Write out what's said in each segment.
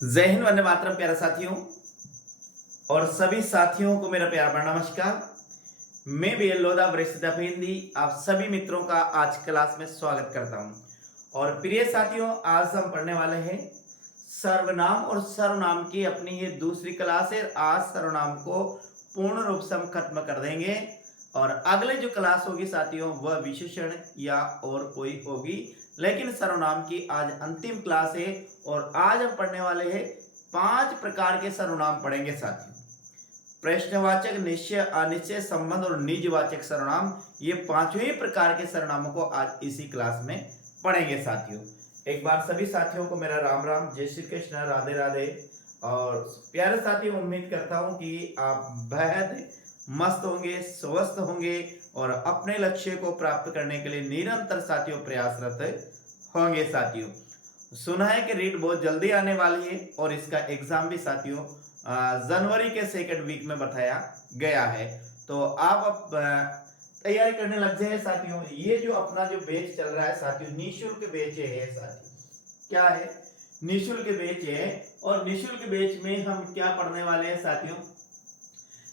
जय हिंद, वंदे मातरम। प्यारे साथियों और सभी साथियों को मेरा प्यार भरा नमस्कार। मैं बी एल लोधा, वरिष्ठ अध्यापक हिंदी, आप सभी मित्रों का आज क्लास में स्वागत करता हूं। और प्रिय साथियों, आज हम पढ़ने वाले हैं सर्वनाम और सर्वनाम की अपनी ये दूसरी क्लास है। आज सर्वनाम को पूर्ण रूप से हम खत्म कर देंगे और अगले जो क्लास होगी साथियों वह विशेषण या और कोई होगी, लेकिन सर्वनाम की आज अंतिम क्लास है। और आज हम पढ़ने वाले हैं 5 प्रकार के सर्वनाम पढ़ेंगे साथियों। प्रश्नवाचक, निश्चय, अनिश्चय, संबंध और निजवाचक सर्वनाम, ये पांचों ही प्रकार के सर्वनामों को आज इसी क्लास में पढ़ेंगे साथियों। एक बार सभी साथियों को मेरा राम राम, जय श्री कृष्ण, राधे राधे। और प्यारे साथियों, उम्मीद करता हूं कि आप बेहद मस्त होंगे, स्वस्थ होंगे और अपने लक्ष्य को प्राप्त करने के लिए निरंतर साथियों प्रयासरत होंगे साथियों। सुना है कि रीट बहुत जल्दी आने वाली है और इसका एग्जाम भी साथियों जनवरी के सेकंड वीक में बताया गया है। तो आप अब तैयारी करने लग जाए साथियों। ये जो अपना जो बैच चल रहा है साथियों, निःशुल्क बैच है साथियों। क्या है? निःशुल्क बैच है। और निःशुल्क बैच में हम क्या पढ़ने वाले हैं साथियों?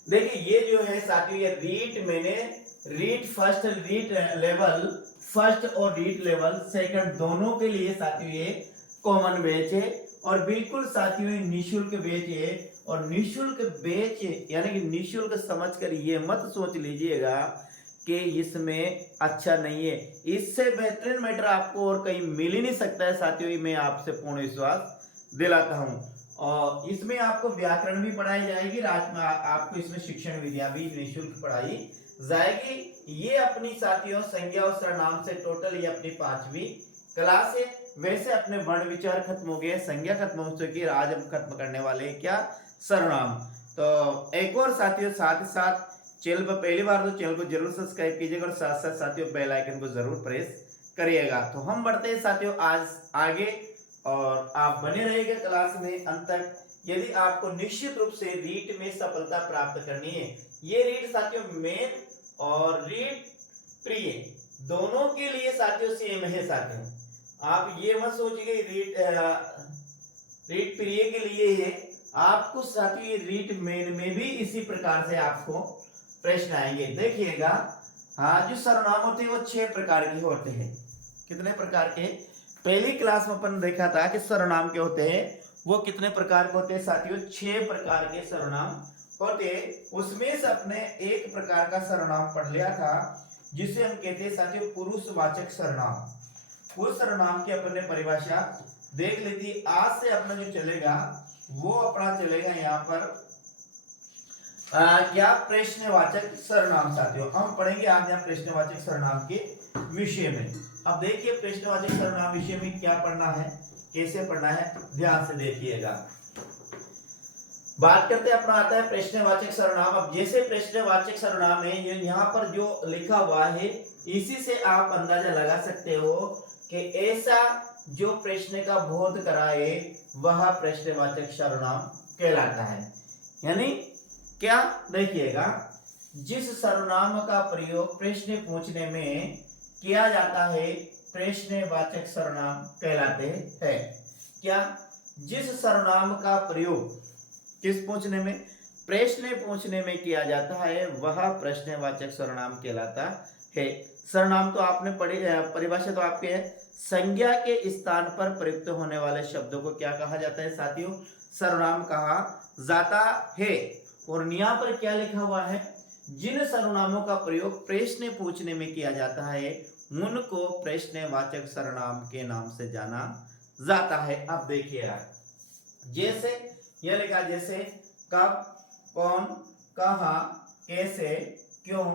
देखिए, ये जो है साथियों, ये रीट मैंने REET first, REET level first और रीट लेवल सेकंड दोनों के लिए साथियों ये कॉमन बैच है। और बिल्कुल साथियों ये निःशुल्क बैच है। और निःशुल्क बैच यानी कि निःशुल्क समझकर ये मत सोच लीजिएगा कि इसमें अच्छा नहीं है। इससे बेहतरीन मैटर आपको और कहीं मिल ही नहीं सकता है साथियों, मैं आपसे पूर्ण विश्वास दिलाता हूं। और इसमें आपको व्याकरण भी पढ़ाई जाएगी, रात में आपको इसमें शिक्षण विद्या भी निःशुल्क पढ़ाई जाएगी। ये अपनी साथियों संज्ञा और सर्वनाम से टोटल ये अपनी 5वीं क्लास है। वैसे अपने वर्ण विचार खत्म हो गए, संज्ञा खत्म हो चुकी है, आज हम खत्म करने वाले हैं क्या? सर्वनाम। तो एक और साथियों, साथ ही साथ चैनल पर पहली बार तो चैनल को जरूर सब्सक्राइब कीजिएगा और साथ साथ साथियों बेल आइकन को जरूर प्रेस करिएगा। तो हम बढ़ते हैं साथियों आज आगे और आप बने रहिएगा क्लास में अंत तक। यदि आपको निश्चित रूप से रीट में सफलता प्राप्त करनी है, ये रीट साथियों मेन और रीट प्रिय दोनों के लिए साथियों सेम है साथियों। आप ये मत सोचिए रीट प्रिय के लिए है, आपको साथियों ये रीट मेन में भी इसी प्रकार से आपको प्रश्न आएंगे। देखिएगा, हाँ, जो सर्वनाम होते हैं वो 6 प्रकार के होते हैं। कितने प्रकार के? पहली क्लास में अपन देखा था कि सर्वनाम के होते हैं वो कितने प्रकार के होते हैं साथियों? 6 प्रकार के सर्वनाम होते हैं। उसमें से अपने एक प्रकार का सर्वनाम पढ़ लिया था जिसे हम कहते हैं साथियों पुरुषवाचक सर्वनाम। उस सर्वनाम की अपने परिभाषा देख लेती। आज से अपना जो चलेगा वो अपना चलेगा यहाँ पर क्या? प्रश्नवाचक सर्वनाम साथियों हम पढ़ेंगे आज यहाँ प्रश्नवाचक सर्वनाम के विषय में। अब देखिए प्रश्नवाचक सर्वनाम विषय में क्या पढ़ना है, कैसे पढ़ना है, ध्यान से देखिएगा। बात करते हैं अपना आता है प्रश्नवाचक सर्वनाम। अब जैसे प्रश्नवाचक सर्वनाम है, ये यहाँ पर जो लिखा हुआ है इसी से आप अंदाजा लगा सकते हो कि ऐसा जो प्रश्न का बोध कराए वह प्रश्नवाचक सर्वनाम कहलाता है। यानी क्या? देखिएगा, जिस सर्वनाम का प्रयोग प्रश्न पूछने में किया जाता है प्रश्नवाचक सर्वनाम कहलाते हैं। क्या? जिस सर्वनाम का प्रयोग किस पूछने में? प्रश्न पूछने में किया जाता है वह प्रश्नवाचक सर्वनाम कहलाता है। सर्वनाम तो आपने पढ़ी, परिभाषा तो आपके है। संज्ञा के स्थान पर प्रयुक्त होने वाले शब्दों को क्या कहा जाता है साथियों? सर्वनाम कहा जाता है। और यहाँ पर क्या लिखा हुआ है? जिन सर्वनामों का प्रयोग प्रश्न पूछने में किया जाता है उनको प्रश्नवाचक सर्वनाम के नाम से जाना जाता है। अब देखिए, जैसे यह लिखा, जैसे कब, कौन, कहाँ, कैसे, क्यों,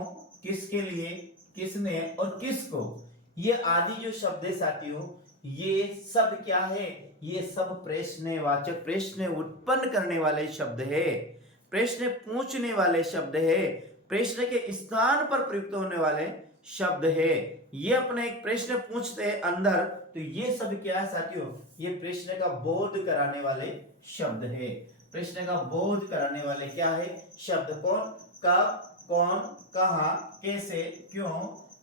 किसके लिए, किसने और किसको, ये आदि जो शब्द है साथियों ये सब क्या है? ये सब प्रश्नवाचक, प्रश्न उत्पन्न करने वाले शब्द है, प्रश्न पूछने वाले शब्द है, प्रश्न के स्थान पर प्रयुक्त होने वाले शब्द है। ये अपने एक प्रश्न पूछते हैं अंदर, तो ये सब क्या है साथियों? ये प्रश्न का बोध कराने वाले शब्द है। प्रश्न का बोध कराने वाले क्या है? शब्द। कौन, कब, कौन, कहाँ, कैसे, क्यों,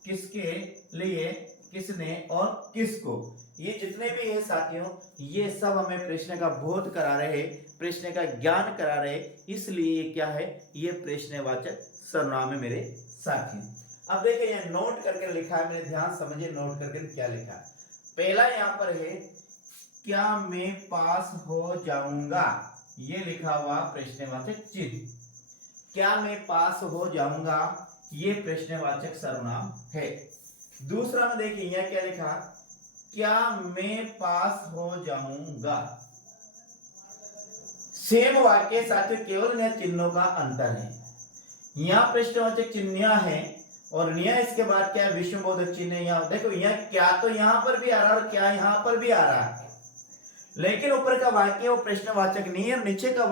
किसके लिए, किसने और किसको। ये जितने भी है साथियों, ये सब हमें प्रश्न का बोध करा रहे, प्रश्न का ज्ञान करा रहे, इसलिए ये क्या है, ये प्रश्नवाचक सर्वनाम है मेरे साथियों। अब देखिए यहाँ नोट करके लिखा है, मेरे ध्यान समझिए नोट करके क्या लिखा है। पहला यहाँ पर है क्या मैं पास हो जाऊंगा, ये लिखा हुआ प्रश्नवाचक चिन्ह। क्या मैं पास हो जाऊंगा, ये प्रश्नवाचक सर्वनाम है। दूसरा में देखिए यहाँ क्या लिखा, क्या मैं पास हो जाऊंगा। सेम वाक्य साथियों, केवल इन चिन्हों का अंतर है। यहाँ प्रश्नवाचक चिन्ह है और यहाँ इसके बाद क्या विषमबोधक चिन्ह। यहाँ देखो यहाँ क्या तो यहाँ पर भी आ रहा है और क्या यहाँ पर भी आ रहा है, लेकिन ऊपर का वाक्य वो प्रश्नवाचक नहीं है, नीचे का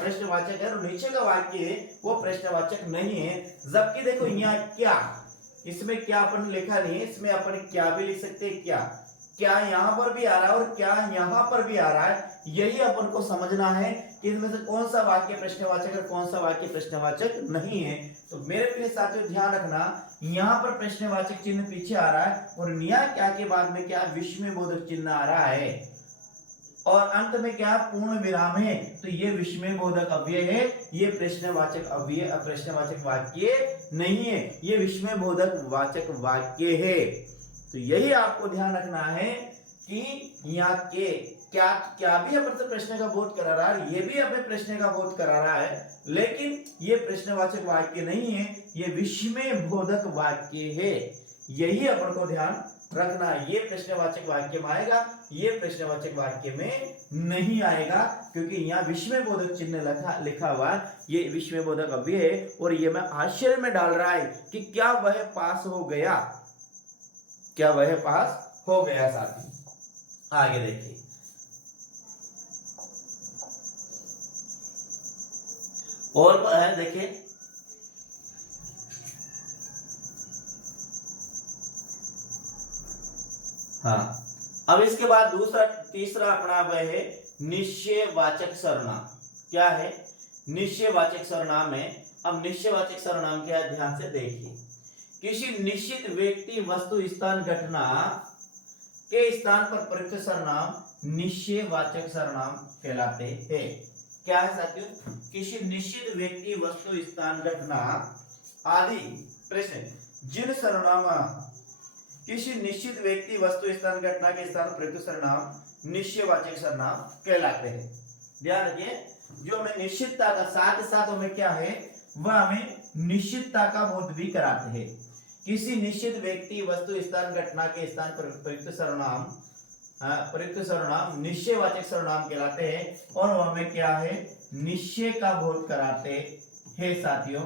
प्रश्नवाचक है और नीचे का वाक्य वो प्रश्नवाचक नहीं है। जबकि देखो यहाँ क्या, इसमें क्या अपन लिखा नहीं है, इसमें अपन क्या भी लिख सकते हैं, क्या यहाँ पर भी आ रहा है और क्या यहाँ पर भी आ रहा है। यही अपन को समझना है कि इसमें से कौन सा वाक्य प्रश्नवाचक और कौन सा वाक्य प्रश्नवाचक नहीं है। तो मेरे प्रिय साथियों ध्यान रखना, यहाँ पर प्रश्नवाचक चिन्ह पीछे आ रहा है और यहाँ क्या के बाद में क्या विस्मयबोधक चिन्ह आ रहा है और अंत में क्या पूर्ण विराम है। तो ये विस्मयबोधक अव्यय है, ये प्रश्नवाचक अव्यय प्रश्नवाचक वाक्य नहीं है, ये विस्मयबोधक वाचक वाक्य है। तो यही आपको ध्यान रखना है कि यहाँ के क्या भी अपन से प्रश्न का बोध करा रहा है, ये भी अपने प्रश्न का बोध करा रहा है, लेकिन ये प्रश्नवाचक वाक्य नहीं है, ये विस्मयबोधक वाक्य है। यही अपन को ध्यान रखना है। ये प्रश्नवाचक वाक्य में आएगा, ये प्रश्नवाचक वाक्य में नहीं आएगा, क्योंकि यहाँ विस्मयबोधक चिन्ह लिखा हुआ है, ये विस्मयबोधक अव्यय है और ये मैं आश्चर्य में डाल रहा है कि क्या वह पास हो गया, क्या वह पास हो गया। साथी आगे देखिए, और है देखिए हाँ। अब इसके बाद तीसरा अपना वह है निश्चयवाचक सर्वनाम। क्या है, निश्चयवाचक सर्वनाम है। अब निश्चयवाचक सर्वनाम क्या है, ध्यान से देखिए। किसी निश्चित व्यक्ति वस्तु स्थान घटना के स्थान पर प्रयुक्त सर्वनाम निश्चयवाचक सर्वनाम कहलाते हैं। क्या है साथियों, किसी निश्चित व्यक्ति वस्तु स्थान घटना आदि प्रश्न जिन सर्वनाम किसी निश्चित व्यक्ति वस्तु स्थान घटना के स्थान प्रयुक्त सर्वनाम निश्चयवाचक सर्वनाम कहलाते हैं। ध्यान रखिए, जो हमें निश्चितता का साथ साथ हमें क्या है, वह हमें निश्चितता का बोध भी कराते हैं। किसी निश्चित व्यक्ति वस्तु स्थान घटना के स्थान पर प्रयुक्त सर्वनाम निश्चयवाचक सर्वनाम कहलाते हैं और वह हमें क्या है, निश्चय का बोध कराते हैं। साथियों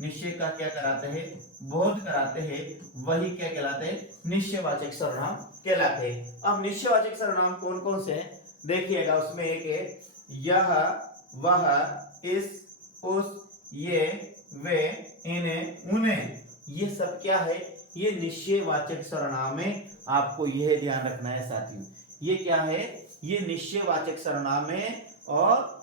निश्चय का क्या कराते हैं, बोध कराते हैं, वही क्या कहलाते हैं, निश्चयवाचक सर्वनाम कहलाते हैं। अब निश्चयवाचक सर्वनाम कौन कौन से हैं देखिएगा, उसमें एक है यह, वह, इस, उस, ये, वे, इन्हें, उन्हें, ये सब क्या है, ये निश्चयवाचक सर्वनाम है। आपको यह ध्यान रखना है साथियों, ये क्या है, ये निश्चयवाचक सर्वनाम है। और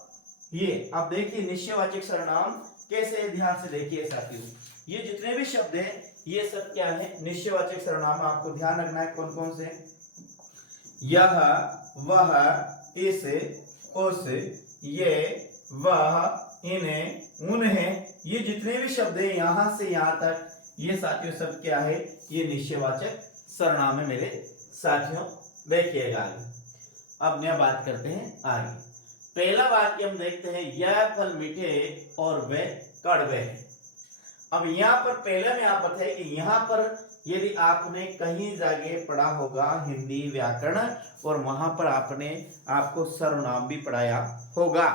ये अब देखिए निश्चयवाचक सर्वनाम कैसे, ध्यान से देखिए साथियों, ये जितने भी शब्द हैं ये सब क्या है, निश्चयवाचक सर्वनाम। आपको ध्यान रखना है कौन कौन से, यह, वह, इस, उस, ये, वह, इन्हें, उन्हें, ये जितने भी शब्द हैं यहां से यहां तक, ये साथियों सब क्या है, ये निश्चयवाचक सर्वनाम है मेरे साथियों। देखिएगा आगे, अब नया बात करते हैं आगे। पहला वाक्य हम देखते हैं, यह फल मीठे और वे कड़वे हैं। अब यहाँ पर पहले में आप बताइए कि यहाँ पर यदि आपने कहीं जगह पढ़ा होगा हिंदी व्याकरण और वहां पर आपको सर्वनाम भी पढ़ाया होगा।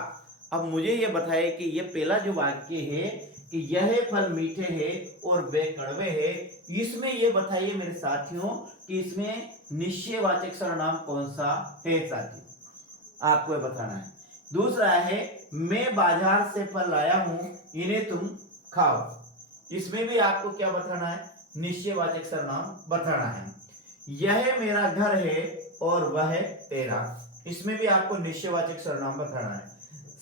अब मुझे ये बताइए कि ये पहला जो वाक्य है कि यह फल मीठे हैं और वे कड़वे हैं, इसमें ये बताइए मेरे साथियों कि इसमें निश्चयवाचक सर्वनाम कौन सा है। साथियों आपको ये बताना है। दूसरा है मैं बाजार से फल लाया हूं, इन्हें तुम खाओ, इसमें भी आपको क्या बताना है, निश्चयवाचक सर्वनाम बताना है। यह मेरा घर है और वह तेरा, इसमें भी आपको निश्चयवाचक सर्वनाम बताना है।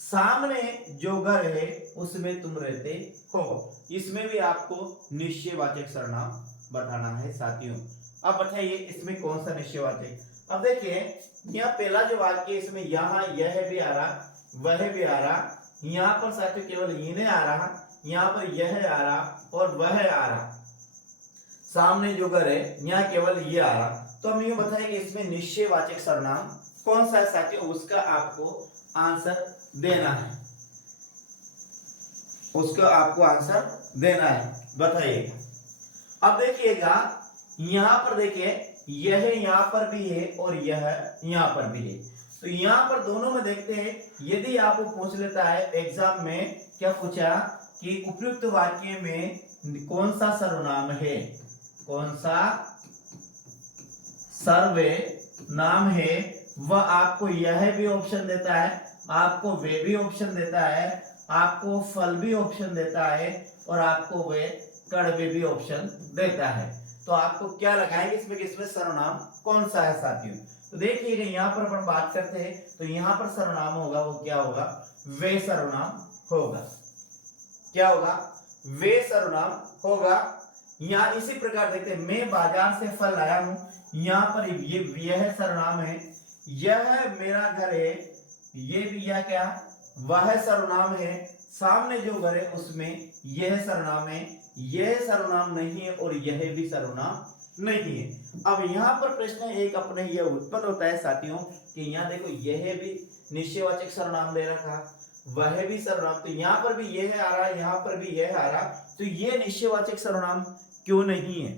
सामने जो घर है उसमें तुम रहते हो, इसमें भी आपको निश्चयवाचक सर्वनाम बताना है साथियों। अब बताइए इसमें कौन सा निश्चयवाचक। अब देखिए यहाँ पहला जो वाक्य इसमें यहाँ यह भी आ रहा, वह भी आ रहा, यहाँ पर साथियों केवल इन्हें आ रहा, यहाँ पर यह आ रहा और वह आ रहा, सामने जो घर है यहाँ केवल ये आ रहा। तो हम ये बताएं कि इसमें निश्चयवाचक सर्वनाम कौन सा है साथियों, उसका आपको आंसर देना है, उसका आपको आंसर देना है, बताइएगा। अब देखिएगा यहां पर देखिए यह यहां पर भी है और यह यहां पर भी है, तो यहां पर दोनों में देखते हैं। यदि आपको पूछ लेता है एग्जाम में, क्या पूछा कि उपयुक्त वाक्य में कौन सा सर्वनाम है, कौन सा सर्वनाम है, वह आपको यह भी ऑप्शन देता है, आपको वे भी ऑप्शन देता है, आपको फल भी ऑप्शन देता है और आपको वे कड़वे भी ऑप्शन देता है। तो आपको क्या लगाएंगे इसमें कि इसमें सर्वनाम कौन सा है साथियों। तो देखिएगा यहाँ पर अपन बात करते हैं, तो यहाँ पर सर्वनाम होगा वो क्या होगा, वे सर्वनाम होगा। क्या होगा, वे सर्वनाम होगा। यहाँ इसी प्रकार देखते हैं, मैं बाजार से फल लाया हूं, यहाँ पर ये यह सर्वनाम है, यह मेरा घर है, ये भी यह क्या वह सर्वनाम है, सामने जो घर है उसमें यह सर्वनाम है, यह सर्वनाम नहीं है और यह भी सर्वनाम नहीं है। अब यहाँ पर प्रश्न एक अपने यह उत्पन्न होता है साथियों कि यहाँ देखो यह भी निश्चयवाचक सर्वनाम दे रखा, वह भी सर्वनाम, तो यहाँ पर भी यह आ रहा है, यहाँ पर भी यह आ रहा, तो ये निश्चयवाचक सर्वनाम क्यों नहीं है।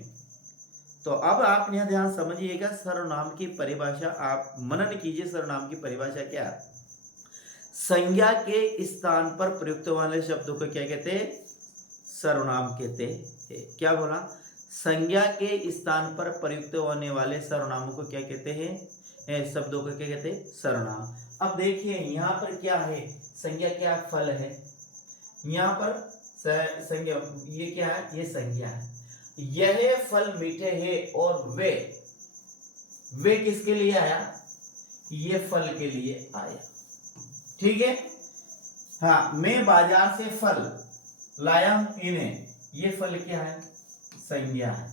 तो अब आप यहाँ ध्यान समझिएगा, सर्वनाम की परिभाषा आप मनन कीजिए। सर्वनाम की परिभाषा क्या है, संज्ञा के स्थान पर प्रयुक्त वाले शब्दों को क्या कहते हैं, सर्वनाम कहते हैं। क्या बोला, संज्ञा के स्थान पर प्रयुक्त होने वाले सर्वनामों को क्या कहते हैं, शब्दों को क्या कहते हैं, सर्वनाम। अब देखिए यहाँ पर क्या है, संज्ञा क्या फल है, यहाँ पर संज्ञा ये क्या है, ये संज्ञा है, यह फल मीठे हैं और वे किसके लिए आया, ये फल के लिए आया, ठीक है। हाँ, मैं बाजार से फल लाया हूं इन्हें, ये फल क्या है, संज्ञा है,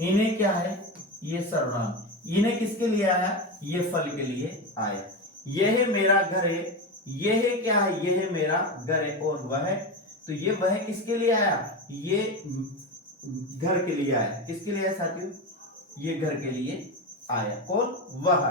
इन्हें क्या है, ये सर्वनाम, इन्हें किसके लिए आया, ये फल के लिए आया। यह मेरा घर है, यह क्या है, यह मेरा घर है और वह, तो ये वह किसके लिए आया, ये घर के लिए आया, किसके लिए आया साथियों, ये घर के लिए आया, कौन, वह।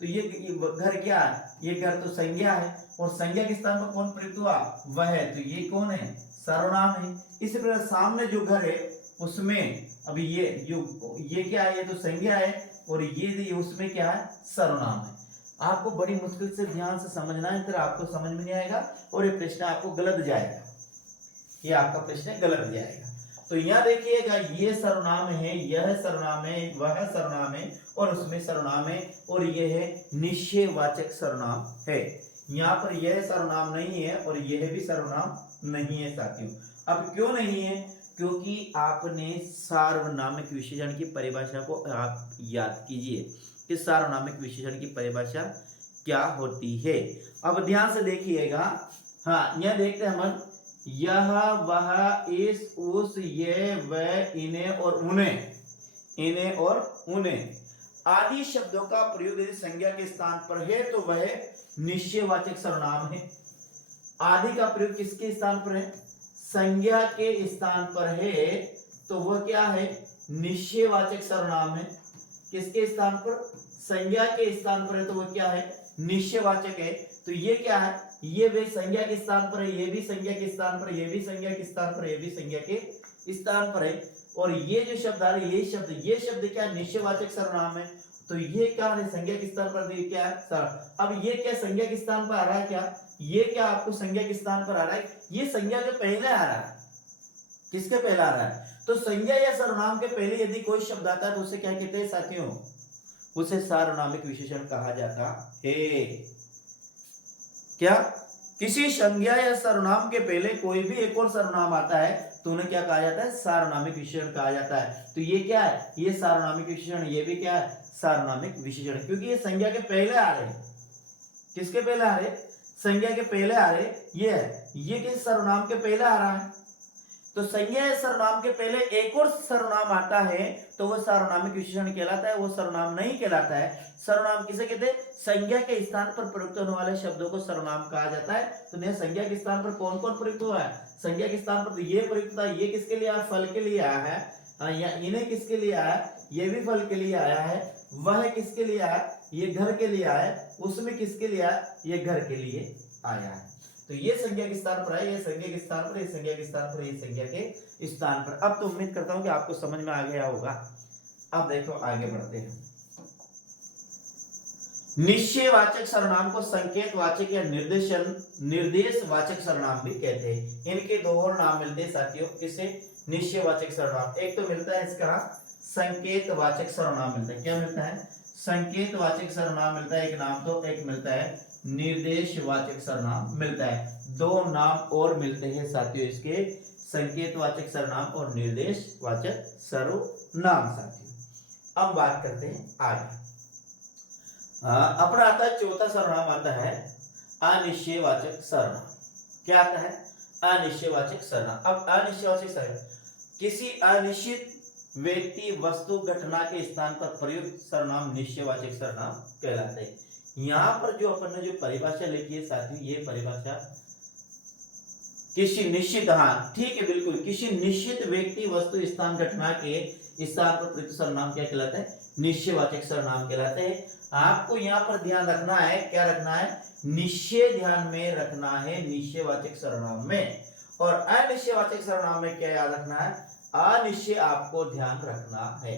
तो ये घर क्या है, ये घर तो संज्ञा है और संज्ञा के स्थान पर कौन प्रयुक्त हुआ, वह है, तो ये कौन है, सर्वनाम है। इसी प्रकार सामने जो घर है उसमें अभी ये क्या है, ये तो संज्ञा है और ये उसमें क्या है, सर्वनाम है। आपको बड़ी मुश्किल से ध्यान से समझना है, फिर आपको समझ में नहीं आएगा और ये प्रश्न आपको गलत जाएगा, ये आपका प्रश्न गलत जाएगा। तो यहाँ देखिएगा ये सर्वनाम है, यह सर्वनाम है, वह सर्वनाम है और उसमें सर्वनाम है और यह है निश्चयवाचक सर्वनाम है। यहाँ पर यह सर्वनाम नहीं है और यह भी सर्वनाम नहीं है साथियों। अब क्यों नहीं है, क्योंकि आपने सार्वनामिक विशेषण की परिभाषा को आप याद कीजिए कि सार्वनामिक विशेषण की परिभाषा क्या होती है। अब ध्यान से देखिएगा, हाँ यह देखते हैं हम, यह वह इस उस ये वह इन्हें और उन्हें, इन्हें और उन्हें आदि शब्दों का प्रयोग यदि संज्ञा के स्थान पर है तो वह निश्चयवाचक सर्वनाम है। आदि का प्रयोग किसके स्थान पर है, संज्ञा के स्थान पर है तो वह क्या है, निश्चयवाचक सर्वनाम है। किसके स्थान पर, संज्ञा के स्थान पर है तो वह क्या है, निश्चयवाचक है। तो ये क्या है, ये वे संज्ञा के स्थान पर है, ये भी संज्ञा के स्थान पर, ये भी संज्ञा के स्थान पर, ये भी संज्ञा के स्थान पर है और ये जो शब्द आ रहे ये शब्द क्या है, निश्चयवाचक सर्वनाम है। तो ये क्या है, संज्ञा के स्थान पर, ये क्या है, अब ये क्या संज्ञा के स्थान पर आ रहा है, क्या ये क्या आपको संज्ञा के स्थान पर आ रहा है, ये संज्ञा के पहले आ रहा है, किसके पहले आ रहा है, तो संज्ञा या सर्वनाम के पहले यदि कोई शब्द आता है तो उसे क्या कहते हैं साथियों, उसे सार्वनामिक विशेषण कहा जाता है। क्या, किसी संज्ञा या सर्वनाम के पहले कोई भी एक और सर्वनाम आता है तो उन्हें क्या कहा जाता है, सार्वनामिक विशेषण कहा जाता है। तो ये क्या है, ये सार्वनामिक विशेषण, ये भी क्या है, सार्वनामिक विशेषण, क्योंकि ये संज्ञा के पहले आ रहे हैं। किसके पहले आ रहे, संज्ञा के पहले आ रहे, ये है, ये किस सर्वनाम के पहले आ रहा है। तो संज्ञा या सर्वनाम के पहले एक और सर्वनाम आता है तो वह सार्वनामिक विशेषण कहलाता है, वो सर्वनाम नहीं कहलाता है। सर्वनाम किसे कहते हैं? संज्ञा के स्थान पर प्रयुक्त होने वाले शब्दों को सर्वनाम कहा जाता है। तो यह संज्ञा के स्थान पर कौन कौन प्रयुक्त हुआ है? संज्ञा के स्थान पर तो ये प्रयुक्त था, ये किसके लिए आया? फल के लिए आया है। या इन्हें किसके लिए आया? ये भी फल के लिए आया है। वह किसके लिए आया? ये घर के लिए आया। उसमें किसके लिए आया? ये घर के लिए आया है। तो ये संज्ञा के स्थान पर है, ये संज्ञा के स्थान पर, ये संज्ञा के स्थान पर, ये संज्ञा के स्थान पर। अब तो उम्मीद करता हूं कि आपको समझ में आ गया होगा। अब देखो आगे बढ़ते हैं। निश्चयवाचक सर्वनाम को संकेतवाचक या निर्देशवाचक सर्वनाम भी कहते हैं। इनके दो और नाम मिलते हैं साथियों। किसे? निश्चयवाचक सर्वनाम। एक तो मिलता है इसका संकेतवाचक सर्वनाम मिलता है। क्या मिलता है? संकेतवाचक सर्वनाम मिलता है एक नाम, तो एक मिलता है निर्देशवाचक सर्वनाम मिलता है। दो नाम और मिलते हैं साथियों इसके, संकेतवाचक सर्वनाम और निर्देशवाचक सर्वनाम साथियों। अब बात करते हैं आगे। अपना आता है चौथा सर्वनाम आता है अनिश्चयवाचक सर्वनाम। क्या आता है? अनिश्चयवाचक सर्वनाम। अब अनिश्चयवाचक सर्वनाम किसी अनिश्चित व्यक्ति, वस्तु, घटना के स्थान पर प्रयुक्त सर्वनाम निश्चयवाचक सर्वनाम कहलाते हैं। यहाँ पर जो अपन ने जो परिभाषा लिखी है साथियों, ये परिभाषा किसी निश्चित, हाँ ठीक है बिल्कुल, किसी निश्चित व्यक्ति, वस्तु, स्थान, घटना के स्थान पर प्रयुक्त सर्वनाम क्या कहलाता है? निश्चयवाचक सर्वनाम कहलाते हैं। आपको यहाँ पर ध्यान रखना है, क्या रखना है? निश्चय ध्यान में रखना है निश्चयवाचक सर्वनाम में। और अनिश्चयवाचक सर्वनाम में क्या याद रखना है? अनिश्चय आपको ध्यान रखना है।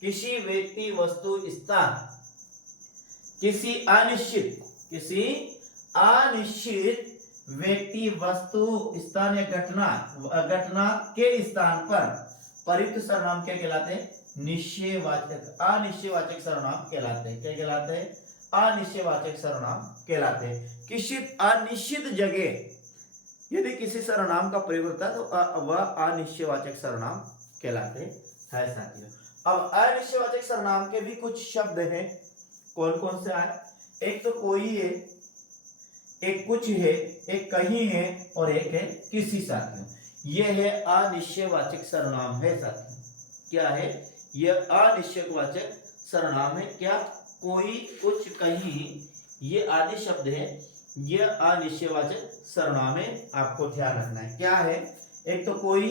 किसी व्यक्ति, वस्तु, स्थान, किसी अनिश्चित व्यक्ति, वस्तु, स्थान या घटना के स्थान पर प्रयुक्त सर्वनाम क्या कहलाते हैं? निश्चयवाचक, अनिश्चयवाचक सर्वनाम कहलाते हैं। क्या कहलाते हैं? अनिश्चयवाचक सर्वनाम कहलाते हैं। किसी अनिश्चित जगह यदि किसी सर्वनाम का प्रयोग होता है तो वह अनिश्चयवाचक सर्वनाम कहलाते हैं साथियों। अब अनिश्चयवाचक सर्वनाम के भी कुछ शब्द हैं। कौन कौन से आए? एक तो कोई है, एक कुछ है, एक कहीं है और एक है किसी साथियों। यह है अनिश्चयवाचक सर्वनाम है साथियों। क्या है? यह अनिश्चयवाचक सर्वनाम है। क्या? कोई, कुछ, कहीं, ये आदि शब्द है, यह अनिश्चयवाचक सर्वनाम है। आपको ध्यान रखना है। क्या है? एक तो कोई,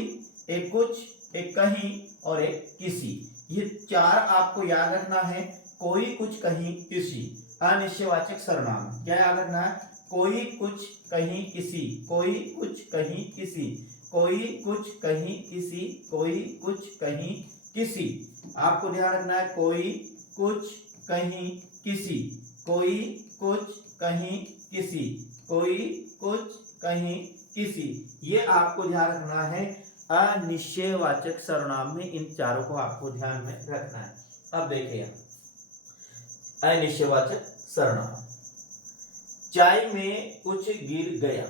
एक कुछ, एक कहीं और एक किसी। ये चार आपको याद रखना है। कोई, कुछ, कहीं, किसी अनिश्चयवाचक सर्वनाम। क्या याद रखना है? कोई, कुछ, कहीं, किसी, कोई, कुछ, कहीं, किसी, कोई, कुछ, कहीं, किसी, कोई, कुछ, कहीं, किसी। आपको ध्यान रखना है कोई, कुछ, कहीं, किसी, कोई, कुछ, कहीं, किसी, कोई, कुछ, कहीं, किसी। ये आपको ध्यान रखना है। अनिश्चयवाचक सर्वनाम में इन चारों को आपको ध्यान में रखना है। अब देखिए अनिश्चयवाचक सर्वनाम। चाय में कुछ गिर गया।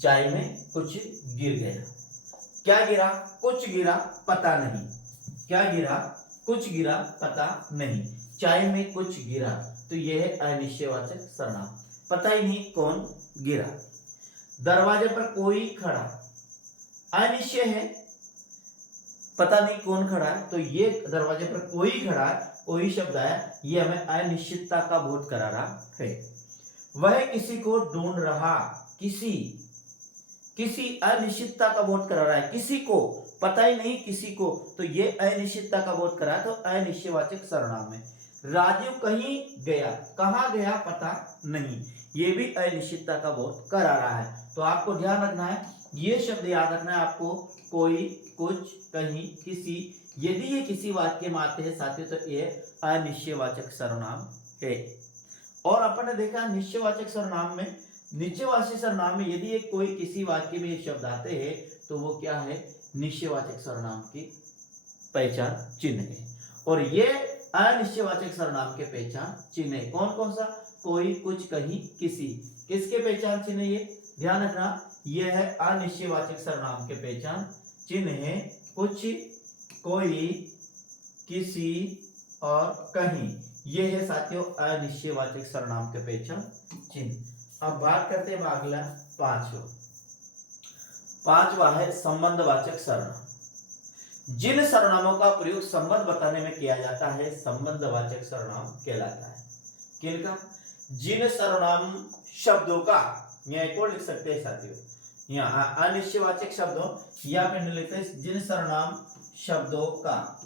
चाय में कुछ गिर गया। क्या गिरा? कुछ गिरा, पता नहीं। क्या गिरा? कुछ गिरा, पता नहीं। चाय में कुछ गिरा, तो यह है अनिश्चयवाचक सर्वनाम। पता ही नहीं कौन गिरा। दरवाजे पर कोई खड़ा, अनिश्चय है, पता नहीं कौन खड़ा है, तो ये दरवाजे पर कोई खड़ा है, कोई शब्द आया, ये हमें अनिश्चितता का बोध करा रहा है। वह किसी को ढूंढ रहा, किसी अनिश्चितता का बोध करा रहा है। किसी को, पता ही नहीं किसी को, तो ये अनिश्चितता का बोध करा है, तो अनिश्चयवाचक सर्वनाम है। राजू कहीं गया, कहां गया पता नहीं, ये भी अनिश्चितता का बोध करा रहा है। तो आपको ध्यान रखना है, ये शब्द याद रखना है आपको, कोई, कुछ, कहीं, किसी। यदि ये किसी वाक्य में आते हैं साथियों तो ये अनिश्चयवाचक सर्वनाम है। और अपन ने देखा निश्चयवाचक सर्वनाम में, निश्चयवाचक सर्वनाम में यदि एक कोई किसी वाक्य में ये शब्द आते हैं तो वो क्या है? निश्चयवाचक सर्वनाम की पहचान चिन्ह है। और ये अनिश्चयवाचक सर्वनाम के पहचान चिन्ह है। कौन कौन सा? कोई, कुछ, कहीं, किसी। किसके पहचान चिन्ह? ये ध्यान रखना, यह है अनिश्चयवाचक सर्वनाम के पहचान चिन्ह है। कुछ, कोई, किसी और कहीं, यह है साथियों अनिश्चयवाचक सर्वनाम के पहचान चिन्ह। अब बात करते हैं अगला पांचवा। पांचवा है संबंधवाचक सर्वनाम। जिन सर्वनामों का प्रयोग संबंध बताने में किया जाता है संबंधवाचक सर्वनाम कहलाता है। किनका? जिन सर्वनाम शब्दों का, यहाँ एक और लिख सकते हैं साथियों, यहाँ अनिश्चयवाचक शब्दों या फिर लिखते हैं जिन सर्वनाम शब्दों का,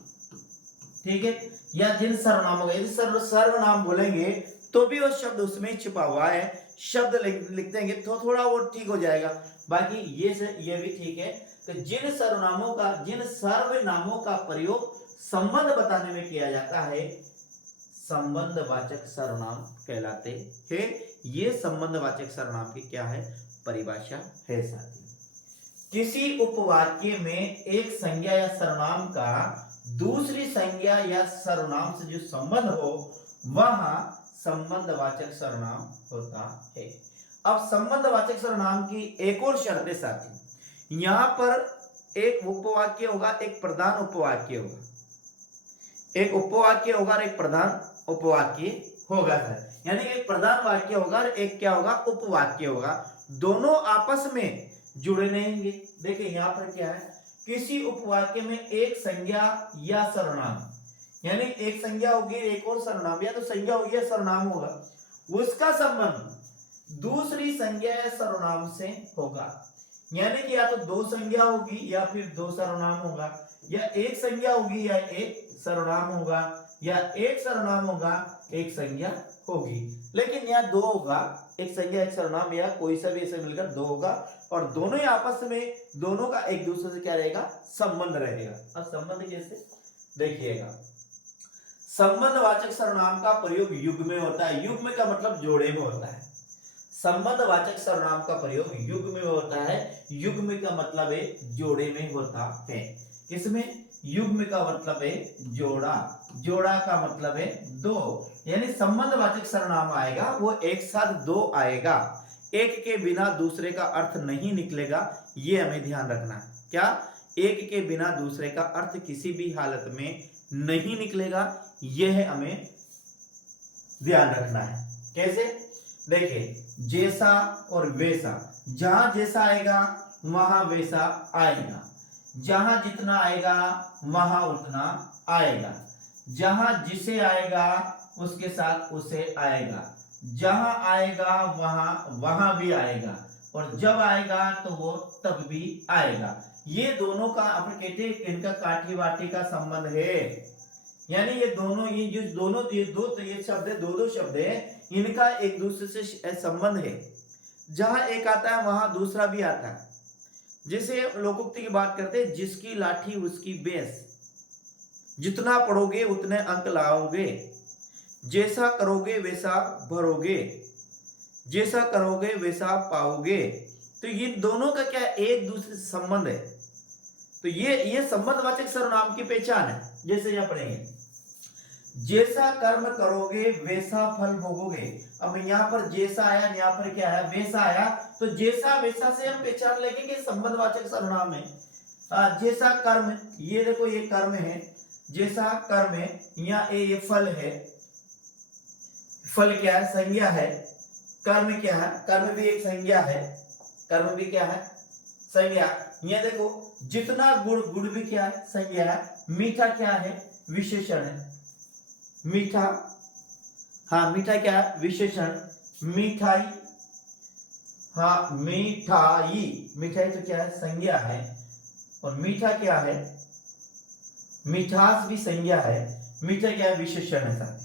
ठीक है, या जिन सर्वनामों का। यदि सर्वनाम बोलेंगे तो भी वो शब्द उसमें छिपा हुआ है, शब्द लिख देंगे तो थोड़ा वो ठीक हो जाएगा, बाकी ये भी ठीक है। तो जिन सर्वनामों का प्रयोग संबंध बताने में किया जाता है संबंधवाचक सर्वनाम कहलाते हैं। ये संबंधवाचक सर्वनाम की क्या है? परिभाषा है साथी। किसी उपवाक्य में एक संज्ञा या सर्वनाम का दूसरी संज्ञा या सर्वनाम से जो संबंध हो वहां संबंधवाचक सर्वनाम होता है। अब संबंधवाचक सर्वनाम की एक और शर्त है साथी, यहां पर एक उपवाक्य होगा, एक प्रधान उपवाक्य होगा, एक उपवाक्य होगा और एक प्रधान उपवाक्य होगा सर, यानी एक प्रधान वाक्य होगा और एक क्या होगा? उपवाक्य होगा। दोनों आपस में जुड़े नहीं होंगे। देखिए यहां पर क्या है, किसी उपवाक्य में एक संज्ञा या सर्वनाम, यानी एक संज्ञा होगी एक और सर्वनाम, या तो संज्ञा होगी या सर्वनाम होगा, उसका संबंध दूसरी संज्ञा या सर्वनाम से होगा। यानी कि या तो दो संज्ञा होगी या फिर दो सर्वनाम होगा, या एक संज्ञा होगी या एक सर्वनाम होगा, या एक सर्वनाम होगा एक संज्ञा होगी। लेकिन यहाँ दो होगा, एक संज्ञा एक सर्वनाम, या कोई सा भी ऐसे मिलकर दो होगा, और दोनों ही आपस में, दोनों का एक दूसरे से क्या रहेगा? संबंध रहेगा। अब संबंध कैसे? देखिएगा, संबंधवाचक सर्वनाम का प्रयोग युग्म में होता है। युग्म का मतलब जोड़े में होता है। संबंधवाचक सर्वनाम का प्रयोग युग्म में होता है। युग्म का मतलब है जोड़े में होता है। किसमें? युग्म का मतलब है जोड़ा, जोड़ा का मतलब है दो, यानी संबंधवाचक सर्वनाम आएगा वो एक साथ दो आएगा, एक के बिना दूसरे का अर्थ नहीं निकलेगा। ये हमें ध्यान रखना है। क्या? एक के बिना दूसरे का अर्थ किसी भी हालत में नहीं निकलेगा, यह हमें ध्यान रखना है। कैसे? देखिए, जैसा और वैसा, जहां जैसा आएगा वहां वैसा आएगा, जहां जितना आएगा वहां उतना आएगा, जहां जिसे आएगा उसके साथ उसे आएगा, जहां आएगा वहां भी आएगा, और जब आएगा तो वो तब भी आएगा। ये दोनों का अपन कहते हैं इनका काठी बाटी का संबंध है। यानी ये दोनों, ये शब्द है, दो शब्द है, इनका एक दूसरे से संबंध है। जहां एक आता है वहां दूसरा भी आता है। जैसे लोकोक्ति की बात करते हैं, जिसकी लाठी उसकी बेस, जितना पढ़ोगे उतने अंक लाओगे, जैसा करोगे वैसा भरोगे, जैसा करोगे वैसा पाओगे। तो ये दोनों का क्या? एक दूसरे से संबंध है। तो ये संबंधवाचक सर्वनाम की पहचान है। जैसे यहां पढ़ेंगे, जैसा कर्म करोगे वैसा फल भोगोगे। अब यहाँ पर जैसा आया, यहाँ पर क्या है? वैसा आया। तो जैसा वैसा से हम पहचान लेंगे कि संबंधवाचक सर्वनाम है। जैसा कर्म, ये देखो ये कर्म है, जैसा कर्म है, यहाँ ये फल है। फल क्या है? संज्ञा है। कर्म क्या है? कर्म भी एक संज्ञा है। कर्म भी क्या है? संज्ञा। यहाँ देखो, जितना गुड़, गुड़ भी क्या है? संज्ञा है। मीठा क्या है? विशेषण है। मीठा, हाँ मीठा क्या है? विशेषण। मिठाई, हाँ मिठाई, मिठाई तो क्या है? संज्ञा है। और मीठा क्या है? मिठास भी संज्ञा है। मीठा क्या है? विशेषण है साथी।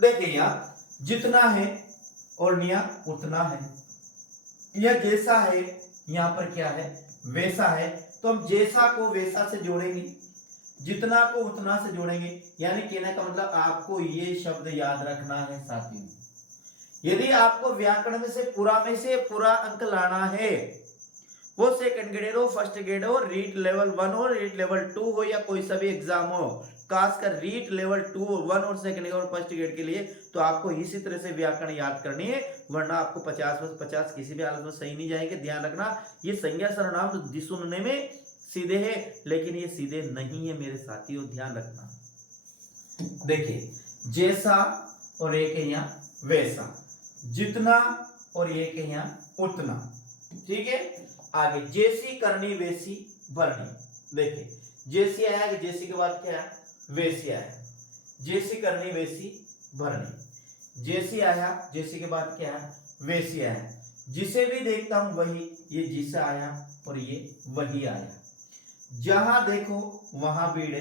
देखिए यहाँ जितना है और यहाँ उतना है। यह जैसा है, यहाँ पर क्या है? वैसा है। तो हम जैसा को वैसा से जोड़ेंगे, जितना को उतना से जोड़ेंगे। यानी कहने का मतलब आपको ये शब्द याद रखना है साथियों। यदि आपको व्याकरण में से पूरा अंक लाना है, वो सेकंड ग्रेड हो, फर्स्ट ग्रेड हो, रीट लेवल 1 हो, रीट लेवल 2 हो, या कोई सा भी एग्जाम हो, खासकर रीट लेवल 2, 1 और सेकंड ग्रेड और फर्स्ट ग्रेड के लिए, तो आपको इसी तरह से व्याकरण याद करनी है, वरना आपको 50 किसी भी हालत में सही नहीं जाएंगे। ध्यान रखना, ये संज्ञा सर्वनाम सुनने में सीधे है, लेकिन ये सीधे नहीं है मेरे साथियों, ध्यान रखना। देखिए, जैसा और एक है यहाँ वैसा, जितना और एक है यहाँ उतना। ठीक है, आगे जैसी करनी वैसी भरनी। देखिए जैसी आया कि जैसी के बाद क्या है, वैसी आया। जैसी करनी वैसी भरनी, जैसी आया जैसी के बाद क्या है, वैसी आया। जिसे भी देखता हूं वही, ये जिसे आया और ये वही आया। जहां देखो वहां भीड़,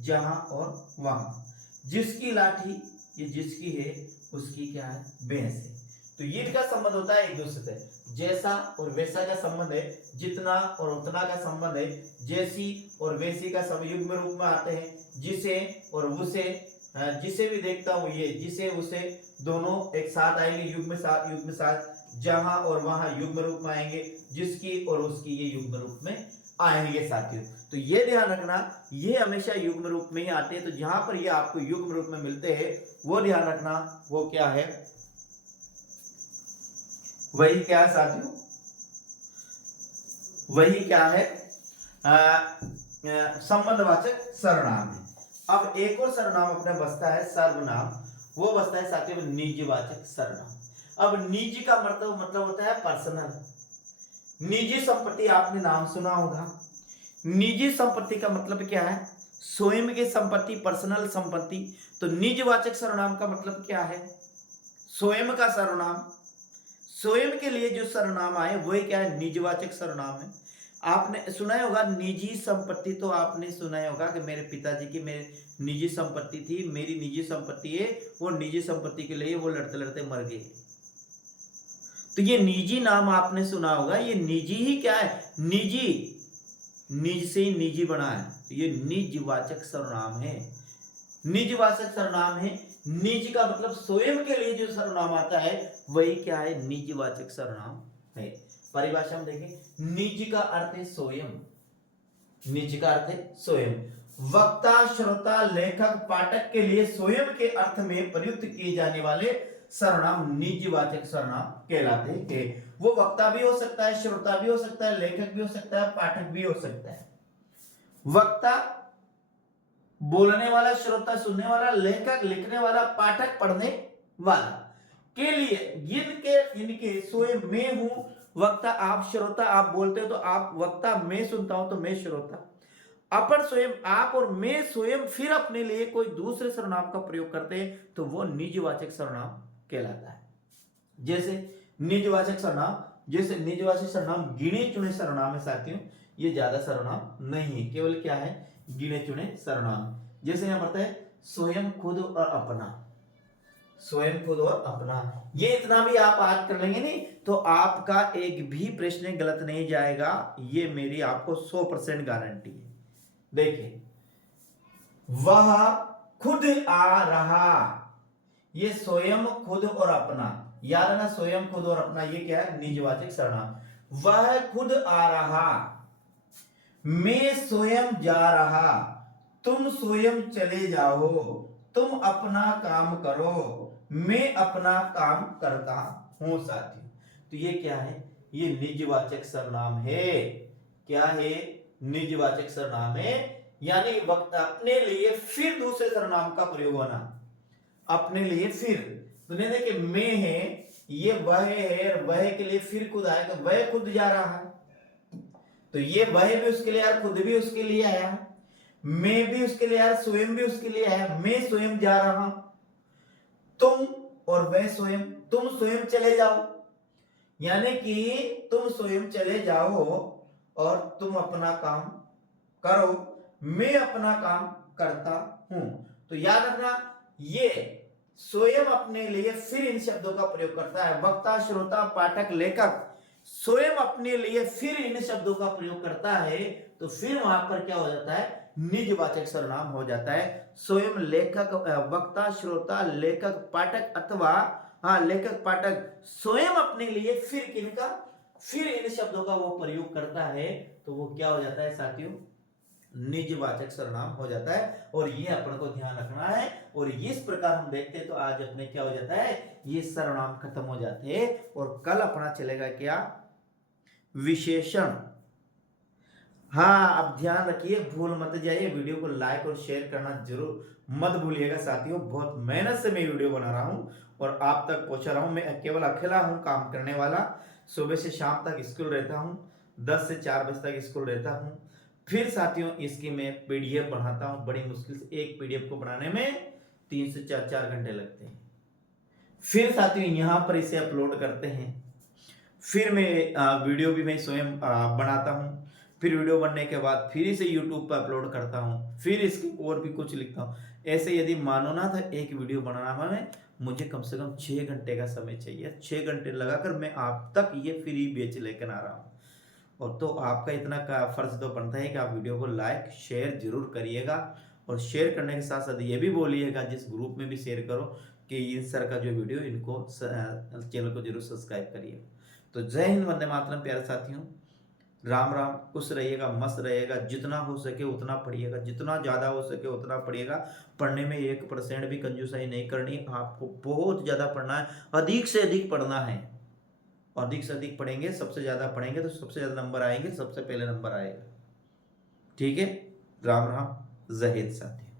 जहां और वहां। जिसकी लाठी, ये जिसकी है उसकी क्या है, भैंस है। तो ये इनका संबंध होता है एक दूसरे से। जैसा और वैसा का संबंध है, जितना और उतना का संबंध है। जैसी और वैसी का सब युग्म रूप में आते हैं। जिसे और उसे, जिसे भी देखता हूं ये, जिसे उसे दोनों एक साथ आएंगे युग्म साथ। जहां और वहां युग्म रूप में आएंगे। जिसकी और उसकी ये युग्म रूप में आएंगे साथियों। तो ये ध्यान रखना, ये हमेशा युग्म रूप में ही आते हैं। तो जहां पर ये आपको युग्म रूप में मिलते हैं वो ध्यान रखना, वो क्या है, वही क्या है साथियों, वही क्या है, संबंधवाचक सर्वनाम है। अब एक और सर्वनाम अपने बसता है सर्वनाम, वो बसता है साथियों निजवाचक सर्वनाम। अब निजी का मतलब होता है पर्सनल। निजी संपत्ति आपने नाम सुना होगा। निजी संपत्ति का मतलब क्या है, स्वयं की संपत्ति, पर्सनल संपत्ति। तो निजवाचक सर्वनाम का मतलब क्या है, स्वयं का सर्वनाम। स्वयं के लिए जो सर्वनाम आए वही क्या है, निजवाचक सर्वनाम है। आपने सुना होगा निजी संपत्ति, तो आपने सुना होगा कि मेरे पिताजी की मेरे निजी संपत्ति थी, मेरी निजी संपत्ति है, वो निजी संपत्ति के लिए वो लड़ते लड़ते मर गए। तो ये निजी नाम आपने सुना होगा, ये निजी ही क्या है, निजी, निज से ही निजी बना है। तो ये निजवाचक सर्वनाम है, निजवाचक सर्वनाम है। निज का मतलब स्वयं के लिए जो सर्वनाम आता है वही क्या है, निजवाचक सर्वनाम है। परिभाषा में देखें, निज का अर्थ है स्वयं, निज का अर्थ है स्वयं। वक्ता, श्रोता, लेखक, पाठक के लिए स्वयं के अर्थ में प्रयुक्त किए जाने वाले सर्वनाम निजवाचक सर्वनाम कहलाते हैं। वो वक्ता भी हो सकता है, श्रोता भी हो सकता है, लेखक भी हो सकता है, पाठक भी हो सकता है। वक्ता बोलने वाला, श्रोता सुनने वाला, लेखक लिखने वाला, पाठक पढ़ने वाला के लिए इनके स्वयं मैं हूं वक्ता, आप श्रोता, आप बोलते हो तो आप वक्ता, मैं सुनता हूं तो मैं श्रोता। अपन स्वयं, आप और मैं स्वयं फिर अपने लिए कोई दूसरे सर्वनाम का प्रयोग करते हैं तो वो निजवाचक सर्वनाम कहलाता है। जैसे निजवाचक सर्वनाम, जैसे निजवाचक सर्वनाम गिने चुने सर्वनाम है साथियों, ये ज्यादा सर्वनाम नहीं है, केवल क्या है, गिने चुने सर्वनाम। जैसे यहां पढ़ते हैं स्वयं, खुद और अपना, स्वयं, खुद और अपना। ये इतना भी आप याद कर लेंगे नहीं तो आपका एक भी प्रश्न गलत नहीं जाएगा, ये मेरी आपको 100% गारंटी है। देखिए वह खुद आ रहा, ये स्वयं, खुद और अपना, याद है ना, स्वयं, खुद और अपना, ये क्या है, निजवाचक सर्वनाम। वह खुद आ रहा, मैं स्वयं जा रहा, तुम स्वयं चले जाओ, तुम अपना काम करो, मैं अपना काम करता हूं साथियों। तो ये क्या है, ये निजवाचक सर्वनाम है। क्या है, निजवाचक सर्वनाम है, यानी वक्त अपने लिए फिर दूसरे सर्वनाम का प्रयोग होना, अपने लिए फिर। तो नहीं देखिए मैं है, ये वह है, वह के लिए फिर खुद आएगा, वह खुद जा रहा है, तो ये वह भी उसके लिए आया, खुद भी उसके लिए आया, मैं भी उसके लिए आया, स्वयं भी उसके लिए आया, मैं स्वयं जा रहा हूं, तुम और वह स्वयं, तुम स्वयं चले जाओ, यानी कि तुम स्वयं चले जाओ और तुम अपना काम करो, मैं अपना काम करता हूं। तो याद रखना, ये स्वयं अपने लिए फिर इन शब्दों का प्रयोग करता है। वक्ता, श्रोता, पाठक, लेखक स्वयं अपने लिए फिर इन शब्दों का प्रयोग करता है, तो फिर वहां पर क्या हो जाता है, निजवाचक सर्वनाम हो जाता है। स्वयं, लेखक, वक्ता, श्रोता, लेखक, पाठक अथवा लेखक, पाठक स्वयं अपने लिए फिर किनका, फिर इन शब्दों का वो प्रयोग करता है, तो वो क्या हो जाता है साथियों, निजवाचक सर्वनाम हो जाता है। और ये अपन को ध्यान रखना है। और इस प्रकार हम देखते हैं तो आज अपने क्या हो जाता है, ये सर्वनाम खत्म हो जाते हैं। और कल अपना चलेगा क्या, विशेषण। हाँ अब ध्यान रखिए, भूल मत जाइए, वीडियो को लाइक और शेयर करना जरूर मत भूलिएगा साथियों। बहुत मेहनत से मैं वीडियो बना रहा हूं और आप तक पहुंचा रहा हूं। मैं केवल अकेला हूं काम करने वाला, सुबह से शाम तक स्कूल रहता हूं, 10 से 4 बजे तक स्कूल रहता हूँ। फिर साथियों इसकी मैं पीडीएफ बनाता हूँ। बड़ी मुश्किल से एक पीडीएफ को बनाने में 3 से 4 घंटे लगते हैं। फिर साथियों यहाँ पर इसे अपलोड करते हैं। फिर मैं वीडियो भी मैं स्वयं बनाता हूँ। फिर वीडियो बनने के बाद फिर इसे यूट्यूब पर अपलोड करता हूँ। फिर इसके और भी कुछ लिखता हूँ। ऐसे यदि मानो ना था एक वीडियो बनाना में मुझे कम से कम 6 घंटे का समय चाहिए। 6 घंटे लगाकर मैं आप तक ये फ्री बेच लेकर आ रहा हूँ। और तो आपका इतना का फर्ज तो बनता है कि आप वीडियो को लाइक शेयर जरूर करिएगा। और शेयर करने के साथ साथ ये भी बोलिएगा जिस ग्रुप में भी शेयर करो कि इन सर का जो वीडियो इनको चैनल को जरूर सब्सक्राइब करिए। तो जय हिंद, वंदे मातरम प्यारे साथियों। राम राम। खुश रहिएगा, मस्त रहिएगा। जितना हो सके उतना पढ़िएगा, जितना ज़्यादा हो सके उतना पढ़िएगा। पढ़ने में 1% भी कंजूसाई नहीं करनी। आपको बहुत ज़्यादा पढ़ना है, अधिक से अधिक पढ़ना है। अधिक से अधिक पढ़ेंगे, सबसे ज़्यादा पढ़ेंगे तो सबसे ज़्यादा नंबर आएंगे, सबसे पहले नंबर आएगा। ठीक है। राम राम, जय हिंद साथियों।